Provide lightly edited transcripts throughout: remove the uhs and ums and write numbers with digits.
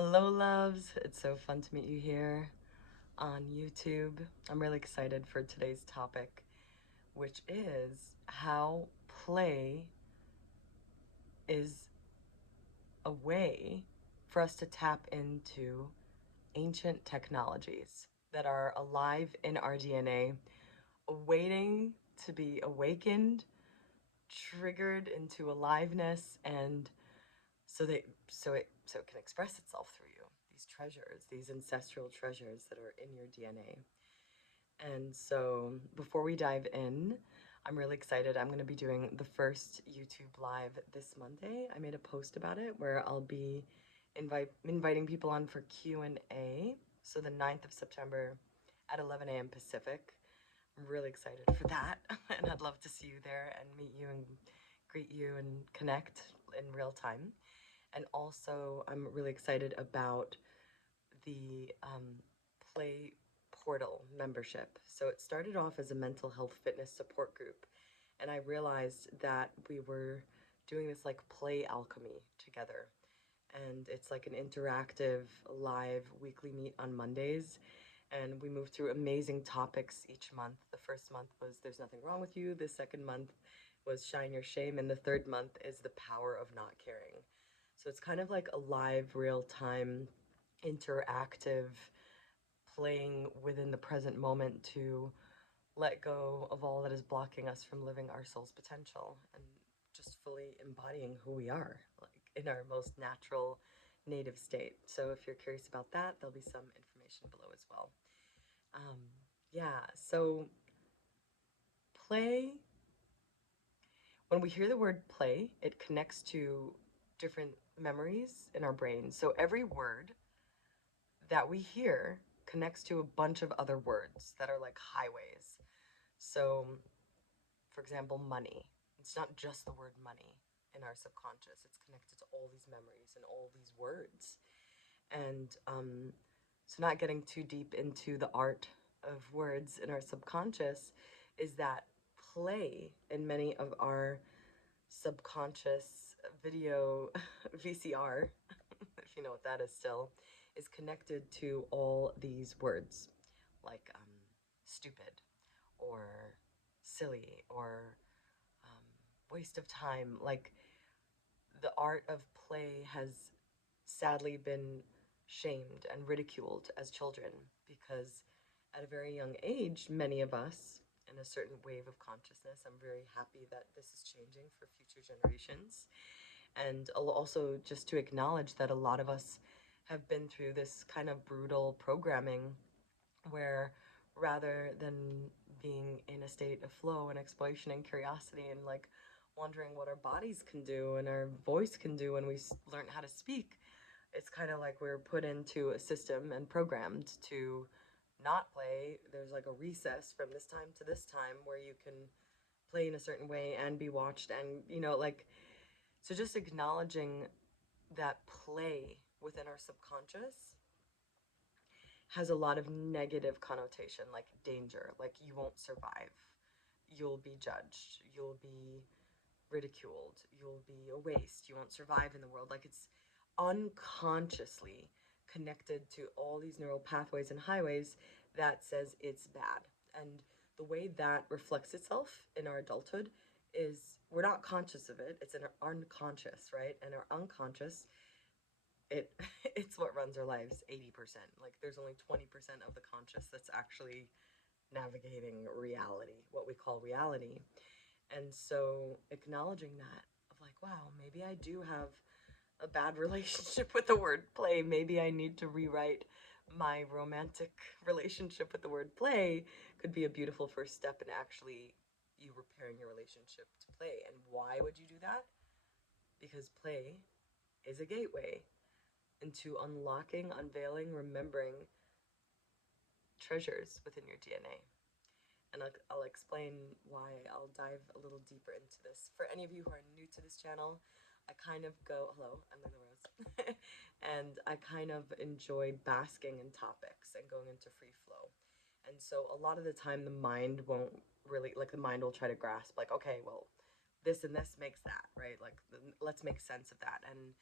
Hello, loves. It's so fun to meet you here on YouTube. I'm really excited for today's topic, which is how play is a way for us to tap into ancient technologies that are alive in our DNA, waiting to be awakened, triggered into aliveness, and so it can express itself through you. These treasures, these ancestral treasures that are in your DNA. And so before we dive in, I'm really excited. I'm going to be doing the first YouTube live this Monday. I made a post about it where I'll be inviting people on for Q&A. So the 9th of September at 11 a.m. Pacific. I'm really excited for that. And I'd love to see you there and meet you and greet you and connect in real time. And also, I'm really excited about the Play Portal membership. So it started off as a mental health fitness support group, and I realized that we were doing this like play alchemy together. And it's like an interactive live weekly meet on Mondays. And we move through amazing topics each month. The first month was There's Nothing Wrong with You. The second month was Shine Your Shame. And the third month is The Power of Not Caring. So it's kind of like a live, real time, interactive playing within the present moment to let go of all that is blocking us from living our soul's potential and just fully embodying who we are, like in our most natural native state. So if you're curious about that, there'll be some information below as well. Um, yeah, so play, when we hear the word play, it connects to different memories in our brain. So every word that we hear connects to a bunch of other words that are like highways. So, for example, money. It's not just the word money in our subconscious, it's connected to all these memories and all these words. And so, not getting too deep into the art of words in our subconscious, is that play in many of our subconscious video VCR, if you know what that is still, is connected to all these words like stupid or silly or waste of time. Like the art of play has sadly been shamed and ridiculed as children because at a very young age, many of us, in a certain wave of consciousness, I'm very happy that this is changing for future generations. And also just to acknowledge that a lot of us have been through this kind of brutal programming where rather than being in a state of flow and exploration and curiosity and like wondering what our bodies can do and our voice can do when we learn how to speak, it's kind of like we're put into a system and programmed to not play. There's like a recess from this time to this time where you can play in a certain way and be watched, and like, so just acknowledging that play within our subconscious has a lot of negative connotation, like danger, like you won't survive, you'll be judged, you'll be ridiculed, you'll be a waste, you won't survive in the world. Like it's unconsciously connected to all these neural pathways and highways that says it's bad. And the way that reflects itself in our adulthood is we're not conscious of it. It's in our unconscious, right? And our unconscious, it it's what runs our lives 80%. Like there's only 20% of the conscious that's actually navigating reality, what we call reality. And so acknowledging that, of like, wow, maybe I do have a bad relationship with the word play. Maybe I need to rewrite my romantic relationship with the word play, could be a beautiful first step in actually you repairing your relationship to play. And why would you do that? Because play is a gateway into unlocking, unveiling, remembering treasures within your DNA. And I'll explain why. I'll dive a little deeper into this. For any of you who are new to this channel, I kind of go, hello, I'm LeelaRose, and I kind of enjoy basking in topics and going into free flow. And so a lot of the time the mind won't really, like the mind will try to grasp, like, okay, well, this and this makes that, right? Like, let's make sense of that. And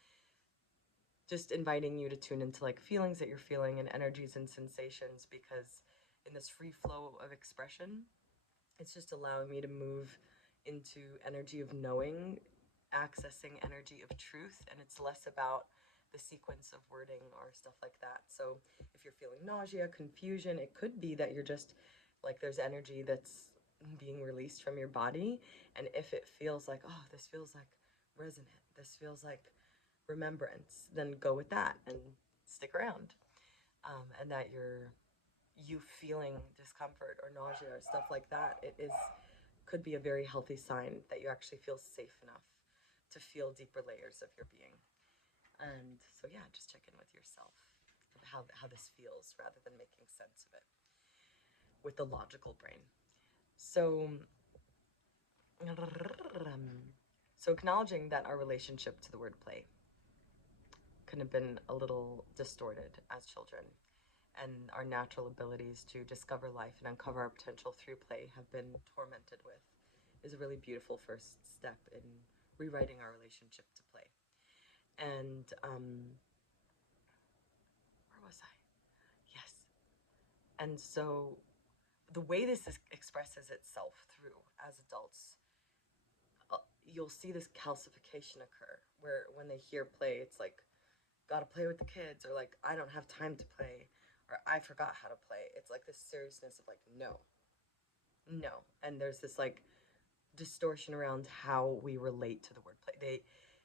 just inviting you to tune into like feelings that you're feeling and energies and sensations, because in this free flow of expression, it's just allowing me to move into energy of knowing, accessing energy of truth, and it's less about the sequence of wording or stuff like that. So if you're feeling nausea, confusion, it could be that you're just like there's energy that's being released from your body. And if it feels like, oh, this feels like resonant, this feels like remembrance, then go with that and stick around. And that you feeling discomfort or nausea or stuff like that, it is could be a very healthy sign that you actually feel safe enough to feel deeper layers of your being. And so yeah, just check in with yourself of how this feels rather than making sense of it with the logical brain. So so acknowledging that our relationship to the word play could have been a little distorted as children, and our natural abilities to discover life and uncover our potential through play have been tormented with, is a really beautiful first step in rewriting our relationship to play. And where was I? Yes. And so the way this expresses itself through as adults, you'll see this calcification occur where when they hear play, it's like, gotta play with the kids, or like, I don't have time to play, or I forgot how to play. It's like this seriousness of like, no, no. And there's this like distortion around how we relate to the word play.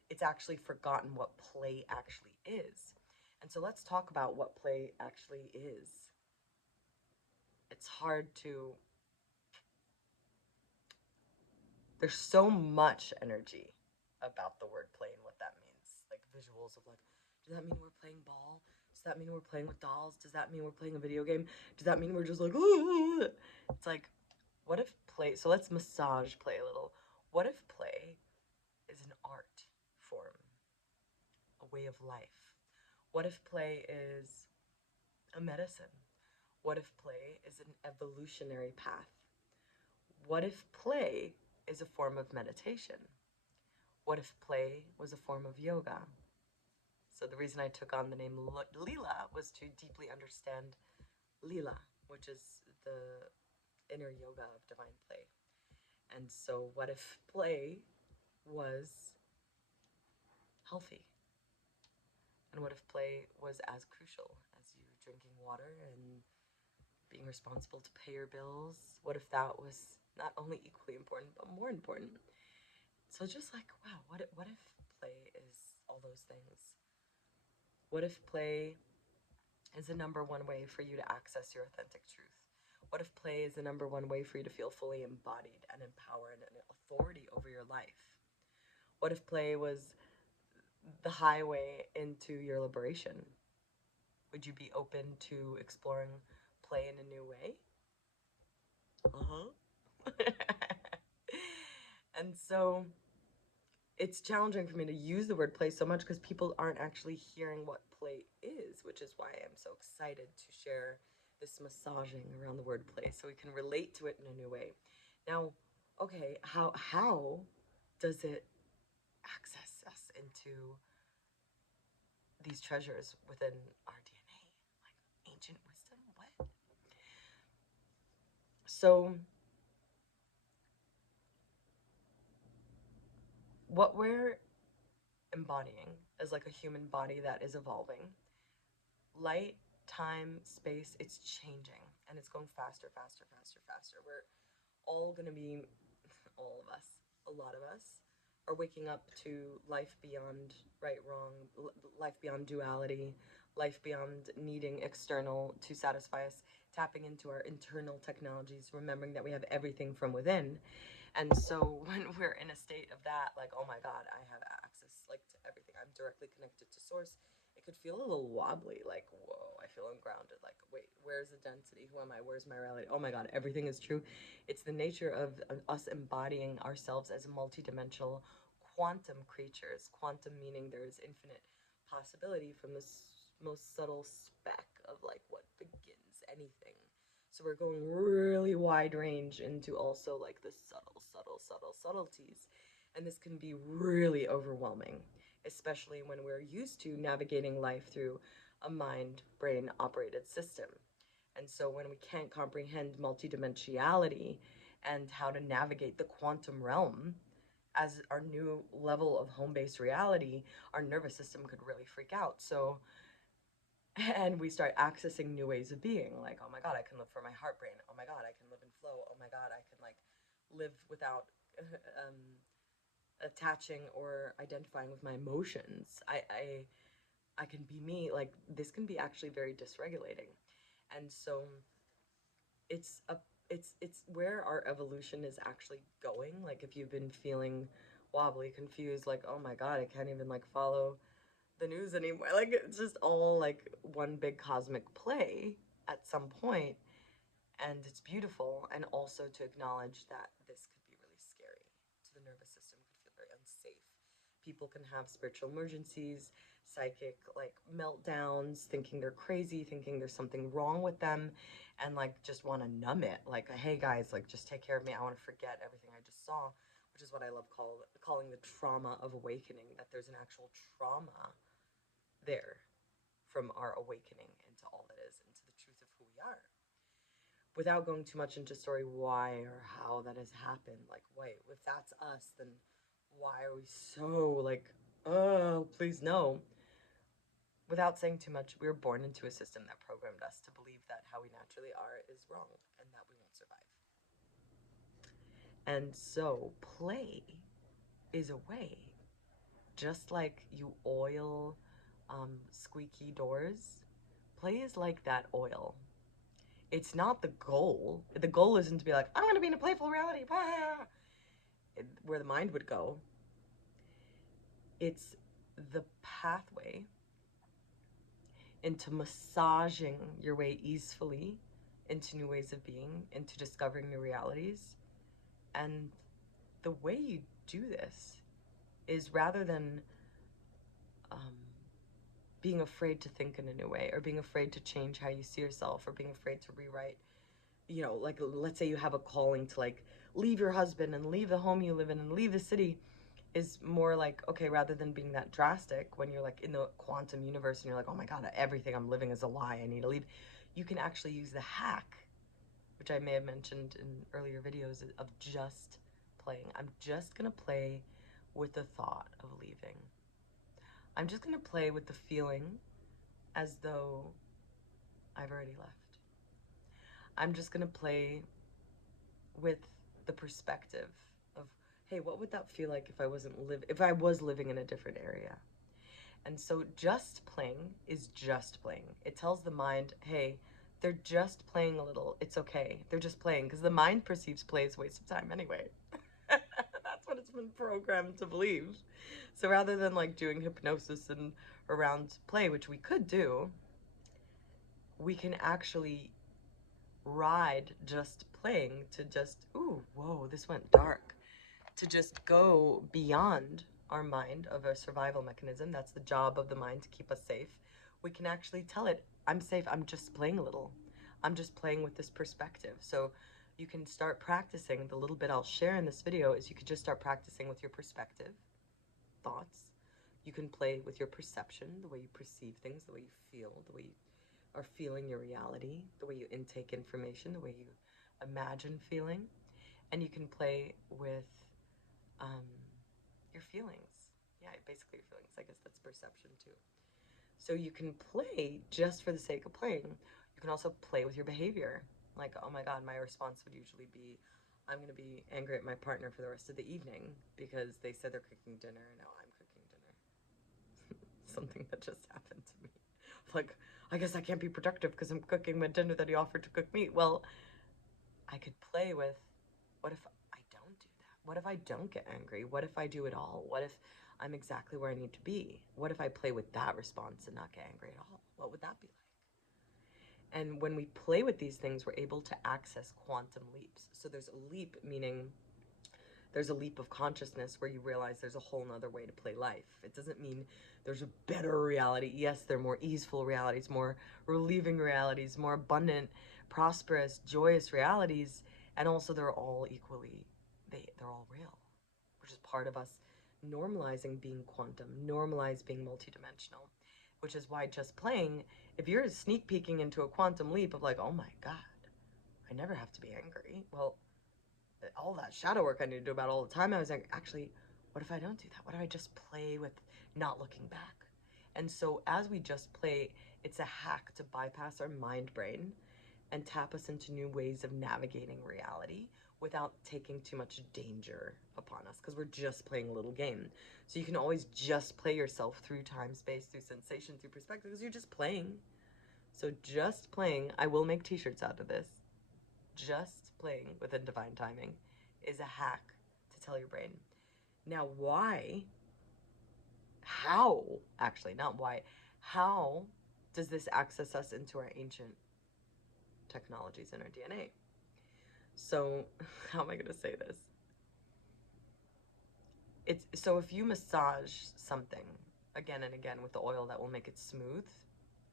It's actually forgotten what play actually is. And so let's talk about what play actually is. It's hard to, there's so much energy about the word play and what that means. Like visuals of like, does that mean we're playing ball? Does that mean we're playing with dolls? Does that mean we're playing a video game? Does that mean we're just like, ooh? It's like, what if play, so let's massage play a little. What if play is an art form, a way of life? What if play is a medicine? What if play is an evolutionary path? What if play is a form of meditation? What if play was a form of yoga? So the reason I took on the name Leela was to deeply understand Leela, which is the inner yoga of divine play. And so what if play was healthy? And what if play was as crucial as you drinking water and being responsible to pay your bills? What if that was not only equally important, but more important? So just like, wow, what if play is all those things? What if play is the number one way for you to access your authentic truth? What if play is the number one way for you to feel fully embodied and empowered and authority over your life? What if play was the highway into your liberation? Would you be open to exploring play in a new way? And so it's challenging for me to use the word play so much because people aren't actually hearing what play is, which is why I'm so excited to share this massaging around the word play so we can relate to it in a new way. Now, okay, how does it access us into these treasures within our DNA? Like ancient wisdom? What? So what we're embodying is like a human body that is evolving. Light, time, space, it's changing and it's going faster, faster, faster, faster. We're all going to be, all of us, a lot of us, are waking up to life beyond right, wrong, life beyond duality, life beyond needing external to satisfy us, tapping into our internal technologies, remembering that we have everything from within. And so when we're in a state of that, like, oh my God, I have access like to everything. I'm directly connected to source. It could feel a little wobbly, like, whoa, I feel ungrounded. Like, wait, where's the density? Who am I? Where's my reality? Oh my God, everything is true. It's the nature of us embodying ourselves as multidimensional quantum creatures. Quantum meaning there is infinite possibility from this most subtle speck of like what begins anything. So we're going really wide range into also like the subtle subtleties. And this can be really overwhelming. especially when we're used to navigating life through a mind-brain operated system. And so when we can't comprehend multidimensionality and how to navigate the quantum realm as our new level of home-based reality, our nervous system could really freak out. So, and we start accessing new ways of being, like, oh my God, I can live for my heart brain. Oh my God, I can live in flow. Oh my God, I can like live without um, attaching or identifying with my emotions. I can be me. Like, this can be actually very dysregulating. And so it's a it's where our evolution is actually going. Like, if you've been feeling wobbly, confused, like, oh my God, I can't even like follow the news anymore. Like, it's just all like one big cosmic play at some point, and it's beautiful. And also to acknowledge that this could be really scary to the nervous system, could feel very unsafe. People can have spiritual emergencies, psychic like meltdowns, thinking they're crazy, thinking there's something wrong with them, and like just want to numb it. Like, hey guys, like just take care of me. I want to forget everything I just saw, which is what I love calling the trauma of awakening. That there's an actual trauma there from our awakening into all that is, into the truth of who we are. Without going too much into story why or how that has happened, like, wait, if that's us, then why are we so like, oh, please no. Without saying too much, we were born into a system that programmed us to believe that how we naturally are is wrong and that we won't survive. And so, play is a way, just like you oil squeaky doors, play is like that oil. It's not the goal. The goal isn't to be like, I'm going to be in a playful reality, where the mind would go. It's the pathway into massaging your way easily into new ways of being, into discovering new realities. And the way you do this is, rather than um, being afraid to think in a new way, or being afraid to change how you see yourself, or being afraid to rewrite, you know, like, let's say you have a calling to like leave your husband and leave the home you live in and leave the city, is more like, okay, rather than being that drastic, when you're like in the quantum universe and you're like, oh my God, everything I'm living is a lie, I need to leave, you can actually use the hack, which I may have mentioned in earlier videos, of just playing. I'm just gonna play with the thought of leaving. I'm just gonna play with the feeling as though I've already left. I'm just gonna play with the perspective of, hey, what would that feel like if I was living in a different area? And so just playing is just playing. It tells the mind, hey, they're just playing a little. It's okay. They're just playing, because the mind perceives play as a waste of time anyway. That's what it's been programmed to believe. So rather than like doing hypnosis and around play, which we could do, we can actually ride just playing to just, ooh, whoa, this went dark, to just go beyond our mind of a survival mechanism. That's the job of the mind, to keep us safe. We can actually tell it, I'm safe, I'm just playing a little. I'm just playing with this perspective. So you can start practicing. The little bit I'll share in this video is you could just start practicing with your perspective, thoughts. You can play with your perception, the way you perceive things, the way you feel, the way you are feeling your reality, the way you intake information, the way you imagine feeling. And you can play with um, your feelings. Yeah, basically your feelings. I guess that's perception too. So you can play just for the sake of playing. You can also play with your behavior. Like, oh my God, my response would usually be, I'm going to be angry at my partner for the rest of the evening because they said they're cooking dinner and now I'm cooking dinner. Something that just happened to me. Like, I guess I can't be productive because I'm cooking my dinner that he offered to cook me. Well, I could play with, what if I don't do that? What if I don't get angry? What if I do it all? What if I'm exactly where I need to be? What if I play with that response and not get angry at all? What would that be like? And when we play with these things, we're able to access quantum leaps. So there's a leap, meaning there's a leap of consciousness where you realize there's a whole nother way to play life. It doesn't mean there's a better reality. Yes, there are more easeful realities, more relieving realities, more abundant, prosperous, joyous realities, and also they're all equally, they're all real, which is part of us normalizing being quantum, normalize being multidimensional, which is why just playing, if you're sneak peeking into a quantum leap of like, oh my God, I never have to be angry. Well, all that shadow work I need to do about all the time, I was like, actually, what if I don't do that? What if I just play with not looking back? And so as we just play, it's a hack to bypass our mind brain and tap us into new ways of navigating reality without taking too much danger upon us, because we're just playing a little game. So you can always just play yourself through time, space, through sensation, through perspective, because you're just playing. So just playing, I will make t-shirts out of this. Just playing within divine timing is a hack to tell your brain. Now, how does this access us into our ancient technologies in our DNA? So, how am I going to say this? So if you massage something again and again with the oil, that will make it smooth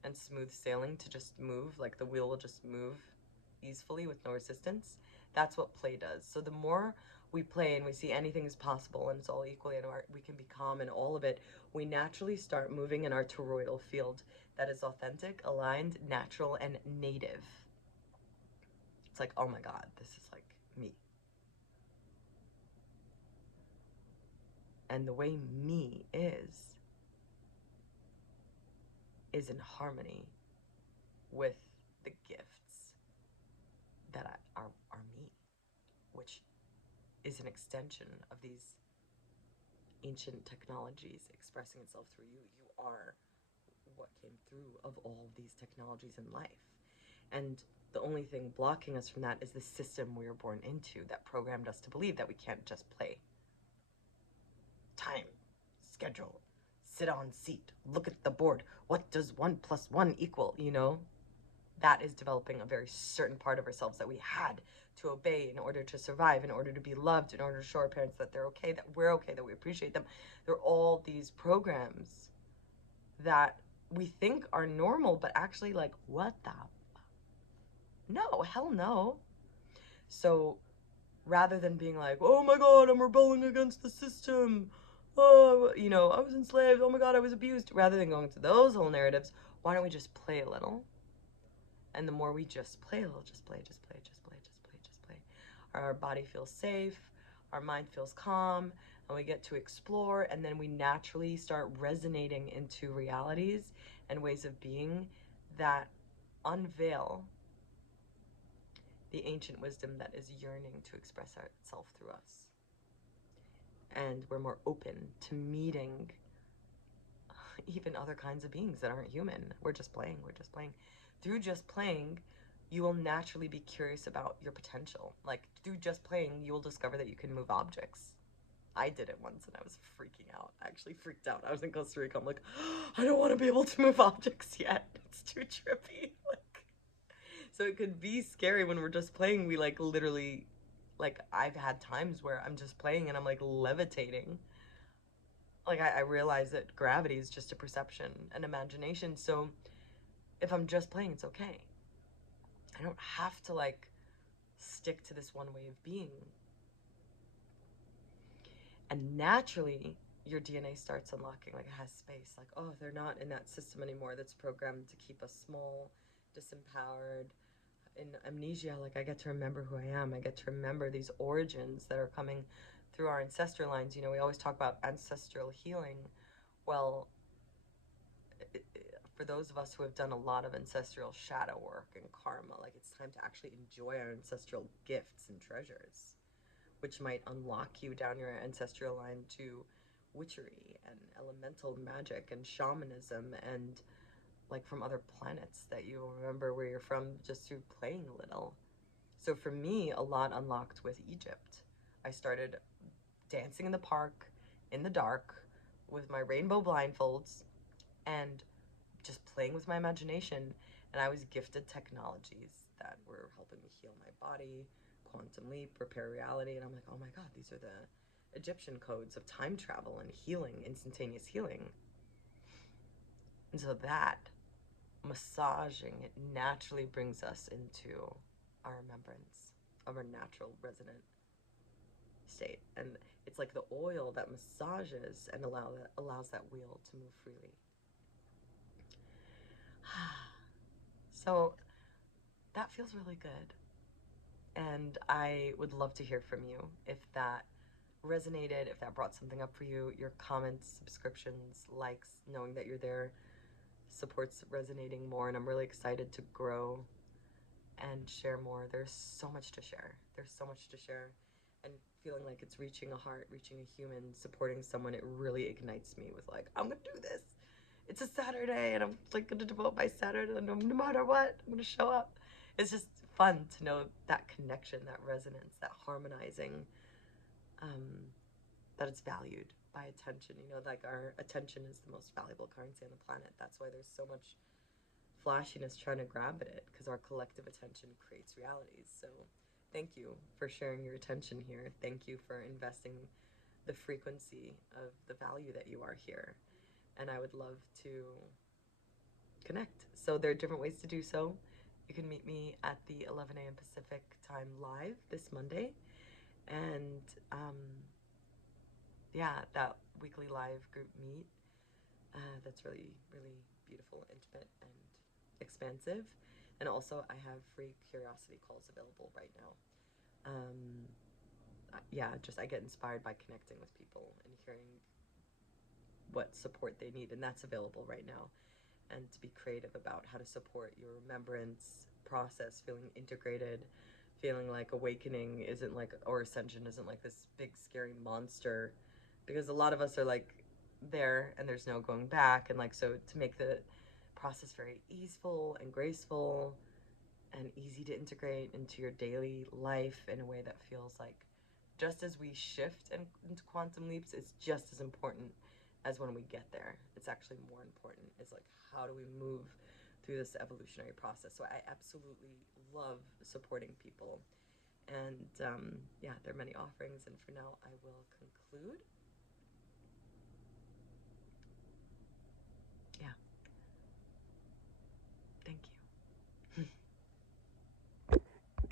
and smooth sailing to just move, like the wheel will just move easily with no resistance. That's what play does. So the more we play and we see anything is possible and it's all equally in our, we can be calm in all of it, we naturally start moving in our toroidal field that is authentic, aligned, natural, and native. It's like, oh my God, this is like me. And the way me is in harmony with the gifts that are me, which is an extension of these ancient technologies expressing itself through you. You are what came through of all of these technologies in life. And the only thing blocking us from that is the system we were born into that programmed us to believe that we can't just play. Time, schedule, sit on seat, look at the board. What does 1 + 1 equal, you know? That is developing a very certain part of ourselves that we had to obey in order to survive, in order to be loved, in order to show our parents that they're okay, that we're okay, that we appreciate them. They're all these programs that we think are normal, but actually like, what the? No, hell no. So rather than being like, oh my God, I'm rebelling against the system. Oh, you know, I was enslaved. Oh my God, I was abused. Rather than going to those whole narratives, why don't we just play a little? And the more we just play a little, just play, just play, just play, just play, just play. Our body feels safe, our mind feels calm, and we get to explore, and then we naturally start resonating into realities and ways of being that unveil the ancient wisdom that is yearning to express itself through us. And we're more open to meeting even other kinds of beings that aren't human. We're just playing, we're just playing. Through just playing, you will naturally be curious about your potential. Like, through just playing, you will discover that you can move objects. I did it once and I was freaking out. I actually freaked out. I was in Costa Rica. I'm like, I don't want to be able to move objects yet. It's too trippy. Like, so it could be scary when we're just playing. We like literally, like, I've had times where I'm just playing and I'm like levitating. Like, I realize that gravity is just a perception and imagination. So if I'm just playing, it's okay. I don't have to like stick to this one way of being. And naturally, your DNA starts unlocking, like it has space. Like, oh, they're not in that system anymore that's programmed to keep us small, disempowered, in amnesia. Like, I get to remember who I am. I get to remember these origins that are coming through our ancestral lines. You know, we always talk about ancestral healing. Well, for those of us who have done a lot of ancestral shadow work and karma, like, it's time to actually enjoy our ancestral gifts and treasures, which might unlock you down your ancestral line to witchery and elemental magic and shamanism and like from other planets that you remember where you're from just through playing a little. So for me, a lot unlocked with Egypt. I started dancing in the park in the dark with my rainbow blindfolds and just playing with my imagination, and I was gifted technologies that were helping me heal my body, quantum leap, repair reality, and I'm like, oh my God, these are the Egyptian codes of time travel and healing, instantaneous healing. And so that massaging, it naturally brings us into our remembrance of our natural resonant state. And It's like the oil that massages and allows that wheel to move freely. So that feels really good. And I would love to hear from you if that resonated, if that brought something up for you. Your comments, subscriptions, likes, knowing that you're there supports resonating more. And I'm really excited to grow and share more. There's so much to share. There's so much to share. And feeling like it's reaching a heart, reaching a human, supporting someone, it really ignites me with like, I'm gonna do this. It's a Saturday and I'm like gonna devote my Saturday no matter what, I'm gonna show up. It's just fun to know that connection, that resonance, that harmonizing, um, that it's valued by attention. You know, like our attention is the most valuable currency on the planet. That's why there's so much flashiness trying to grab at it, because our collective attention creates realities. So thank you for sharing your attention here. Thank you for investing the frequency of the value that you are here. And I would love to connect. So there are different ways to do so. You can meet me at the 11 a.m. Pacific time live this Monday. And yeah, that weekly live group meet, that's really, really beautiful, intimate, and expansive. And also, I have free curiosity calls available right now. Yeah, just I get inspired by connecting with people and hearing what support they need, and that's available right now. And to be creative about how to support your remembrance process, feeling integrated, feeling like awakening isn't like, or ascension isn't like this big scary monster, because a lot of us are like there and there's no going back. And like, so to make the process very easeful and graceful and easy to integrate into your daily life in a way that feels like, just as we shift into quantum leaps, it's just as important as when we get there. It's actually more important. Is like, how do we move through this evolutionary process? So I absolutely love supporting people. And yeah, there are many offerings. And for now, I will conclude.